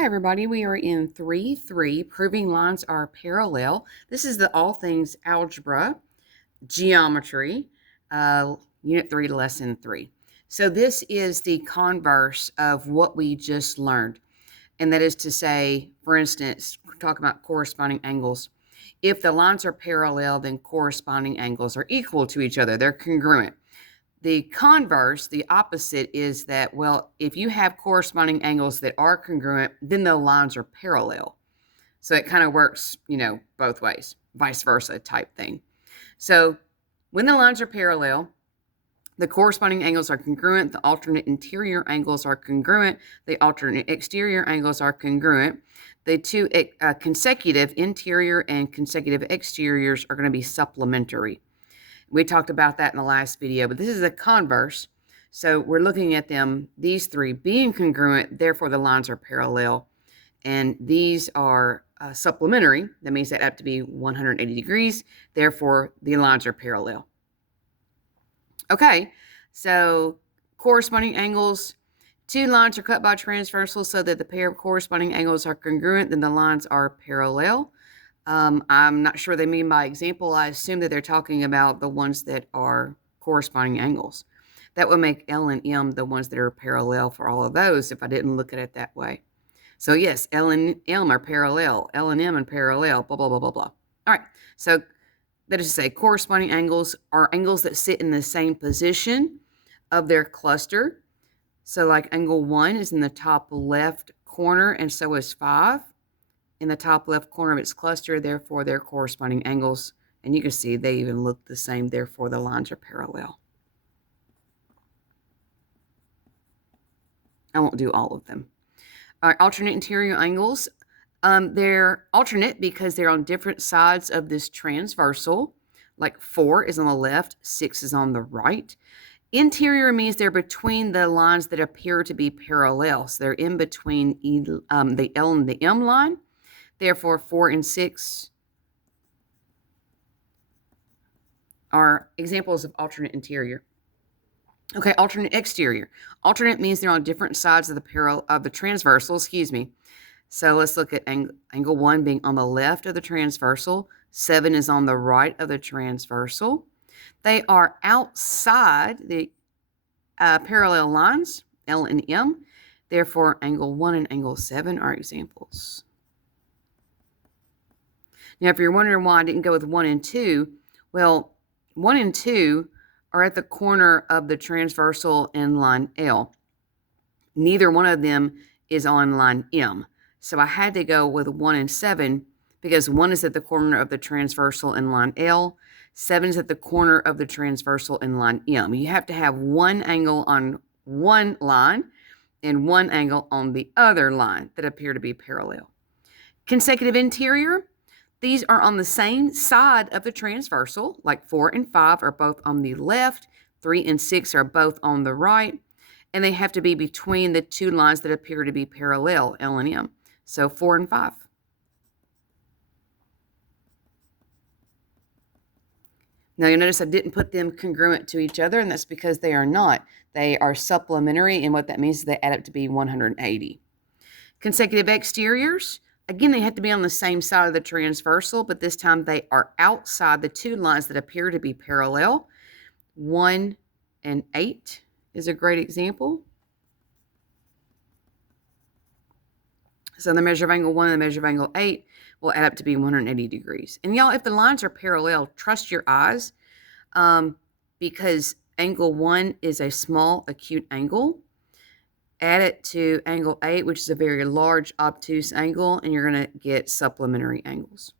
Hi everybody, we are in 3.3, proving lines are parallel. This is the all things algebra, geometry, unit 3, lesson 3. So this is the converse of what we just learned. And that is to say, for instance, we're talking about corresponding angles. If the lines are parallel, then corresponding angles are equal to each other. They're congruent. The converse, the opposite, is that, well, if you have corresponding angles that are congruent, then the lines are parallel. So it kind of works, both ways, vice versa type thing. So when the lines are parallel, the corresponding angles are congruent, the alternate interior angles are congruent, the alternate exterior angles are congruent. The two consecutive interior and consecutive exteriors are going to be supplementary. We talked about that in the last video, but this is a converse. So we're looking at them, these three being congruent, therefore the lines are parallel. And these are supplementary. That means that have to be 180 degrees. Therefore, the lines are parallel. Okay, so corresponding angles. Two lines are cut by transversal so that the pair of corresponding angles are congruent, then the lines are parallel. I'm not sure they mean by example. I assume that they're talking about the ones that are corresponding angles. That would make L and M the ones that are parallel for all of those if I didn't look at it that way. So yes, L and M are parallel. L and M are parallel, blah, blah, blah, blah, blah. All right, so that is to say corresponding angles are angles that sit in the same position of their cluster. So like angle 1 is in the top left corner, and so is 5 in the top left corner of its cluster, therefore their corresponding angles, and you can see they even look the same, therefore the lines are parallel. I won't do all of them. All right, alternate interior angles. They're alternate because they're on different sides of this transversal. Like 4 is on the left, 6 is on the right. Interior means they're between the lines that appear to be parallel. So they're in between the L and the M line. Therefore, 4 and 6 are examples of alternate interior. Okay, alternate exterior. Alternate means they're on different sides of the transversal, So let's look at angle 1 being on the left of the transversal. 7 is on the right of the transversal. They are outside the parallel lines, L and M. Therefore, angle 1 and angle 7 are examples. Now, if you're wondering why I didn't go with 1 and 2, well, 1 and 2 are at the corner of the transversal in line L. Neither one of them is on line M. So I had to go with 1 and 7 because 1 is at the corner of the transversal in line L. 7 is at the corner of the transversal in line M. You have to have one angle on one line and one angle on the other line that appear to be parallel. Consecutive interior. These are on the same side of the transversal, like 4 and 5 are both on the left, 3 and 6 are both on the right, and they have to be between the two lines that appear to be parallel, L and M. So 4 and 5. Now you'll notice I didn't put them congruent to each other, and that's because they are not. They are supplementary, and what that means is they add up to be 180. Consecutive exteriors. Again, they have to be on the same side of the transversal, but this time they are outside the two lines that appear to be parallel. 1 and 8 is a great example. So the measure of angle 1 and the measure of angle 8 will add up to be 180 degrees. And y'all, if the lines are parallel, trust your eyes because angle 1 is a small acute angle. Add it to angle 8, which is a very large obtuse angle, and you're going to get supplementary angles.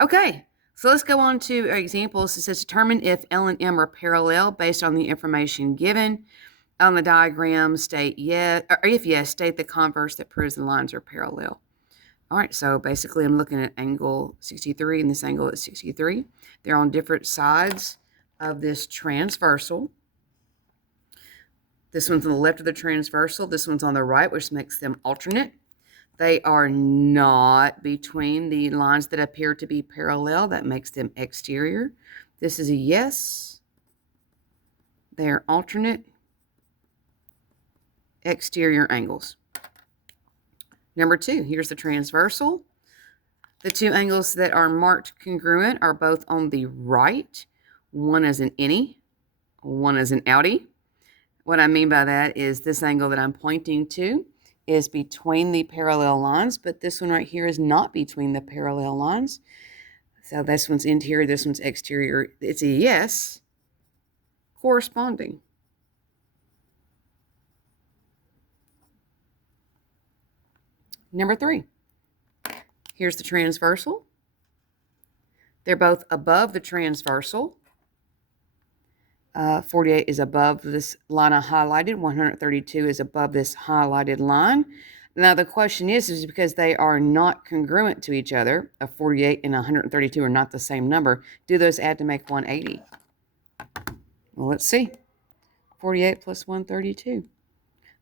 Okay, so let's go on to our examples. It says determine if L and M are parallel based on the information given. On the diagram, state yes, or if yes, state the converse that proves the lines are parallel. All right, so basically I'm looking at angle 63 and this angle is 63. They're on different sides of this transversal. This one's on the left of the transversal. This one's on the right, which makes them alternate. They are not between the lines that appear to be parallel. That makes them exterior. This is a yes. They are alternate exterior angles. Number 2, here's the transversal. The two angles that are marked congruent are both on the right. One is an innie, one is an outie. What I mean by that is this angle that I'm pointing to is between the parallel lines, but this one right here is not between the parallel lines. So this one's interior, this one's exterior. It's a yes corresponding. Number 3, here's the transversal. They're both above the transversal. 48 is above this line I highlighted. 132 is above this highlighted line. Now, the question is because they are not congruent to each other, a 48 and 132 are not the same number, do those add to make 180? Well, let's see. 48 plus 132.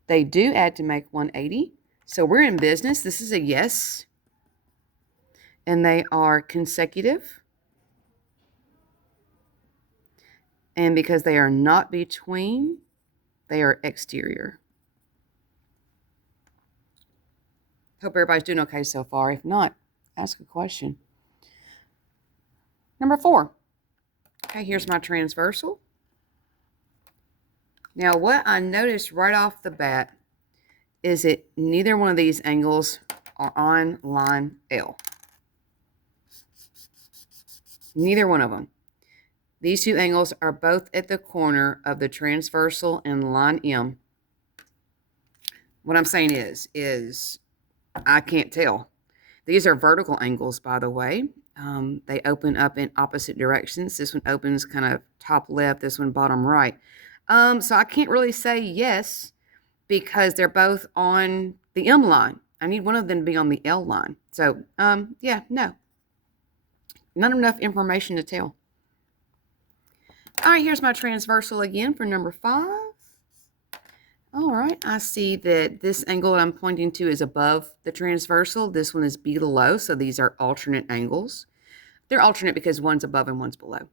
They do add to make 180. So we're in business. This is a yes. And they are consecutive. And because they are not between, they are exterior. Hope everybody's doing okay so far. If not, ask a question. Number 4. Okay, here's my transversal. Now, what I noticed right off the bat is that neither one of these angles are on line L. Neither one of them. These two angles are both at the corner of the transversal and line M. What I'm saying is I can't tell. These are vertical angles, by the way. They open up in opposite directions. This one opens kind of top left, this one bottom right. So I can't really say yes because they're both on the M line. I need one of them to be on the L line. So, yeah, no. Not enough information to tell. All right, here's my transversal again for number 5. All right, I see that this angle that I'm pointing to is above the transversal. This one is below, so these are alternate angles. They're alternate because one's above and one's below.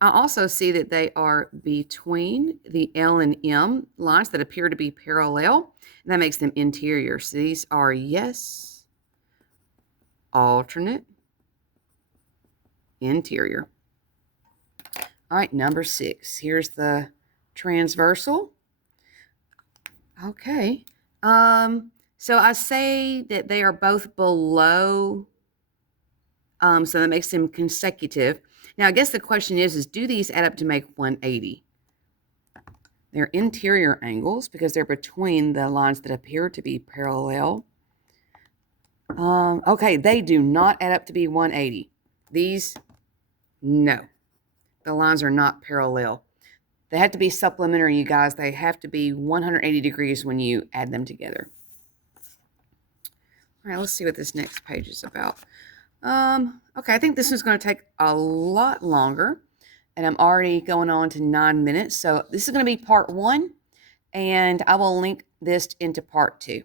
I also see that they are between the L and M lines that appear to be parallel, and that makes them interior. So these are yes, alternate, interior. All right, number 6. Here's the transversal. Okay. So I say that they are both below, so that makes them consecutive. Now, I guess the question is do these add up to make 180? They're interior angles because they're between the lines that appear to be parallel. Okay, they do not add up to be 180. These, no. The lines are not parallel. They have to be supplementary, you guys. They have to be 180 degrees when you add them together. All right, let's see what this next page is about. Okay, I think this is going to take a lot longer, and I'm already going on to 9 minutes. So this is going to be part 1, and I will link this into part 2.